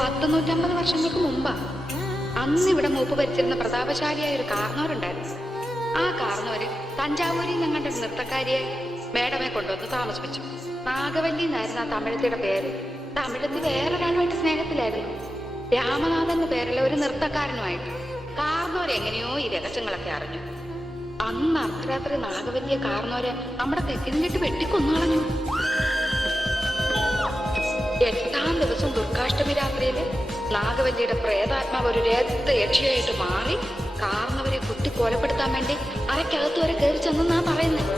150 വർഷങ്ങൾക്ക് മുമ്പാ. അന്ന് ഇവിടെ മൂപ്പ് ഭരിച്ചിരുന്ന പ്രതാപശാലിയായ ഒരു കാർന്നവരുണ്ടായിരുന്നു. ആ കാർന്നവര് തഞ്ചാവൂരിൽ ഞങ്ങളുടെ നൃത്തക്കാരിയെ മേഡമെ കൊണ്ടുവന്ന് താമസിപ്പിച്ചു. നാഗവല്ലി എന്നായിരുന്നു ആ തമിഴത്തിയുടെ പേര്. തമിഴത്തി വേറൊരാളുമായിട്ട് സ്നേഹത്തിലായിരുന്നു. രാമനാഥൻ എന്ന പേരുള്ള ഒരു നൃത്തക്കാരനുമായിട്ട്. കാർന്നവരെങ്ങനെയോ ഈ രഹസ്യങ്ങളൊക്കെ അറിഞ്ഞു. അന്ന് അർദ്ധരാത്രി നാഗവല്ലിയെ കാർന്നവരെ നമ്മുടെ തെക്കിനിട്ട് വെട്ടിക്കൊന്നു കളഞ്ഞു. 8ാം ദിവസം ദുർഗാഷ്ടമി രാത്രിയില് നാഗവല്ലിയുടെ പ്രേതാത്മാവ് ഒരു രക്ത യക്ഷിയായിട്ട് മാറി കാർന്നവരെ കുത്തി കൊലപ്പെടുത്താൻ വേണ്ടി അരക്കകത്ത് വരെ കയറി ചെന്നാ പറയുന്നത്.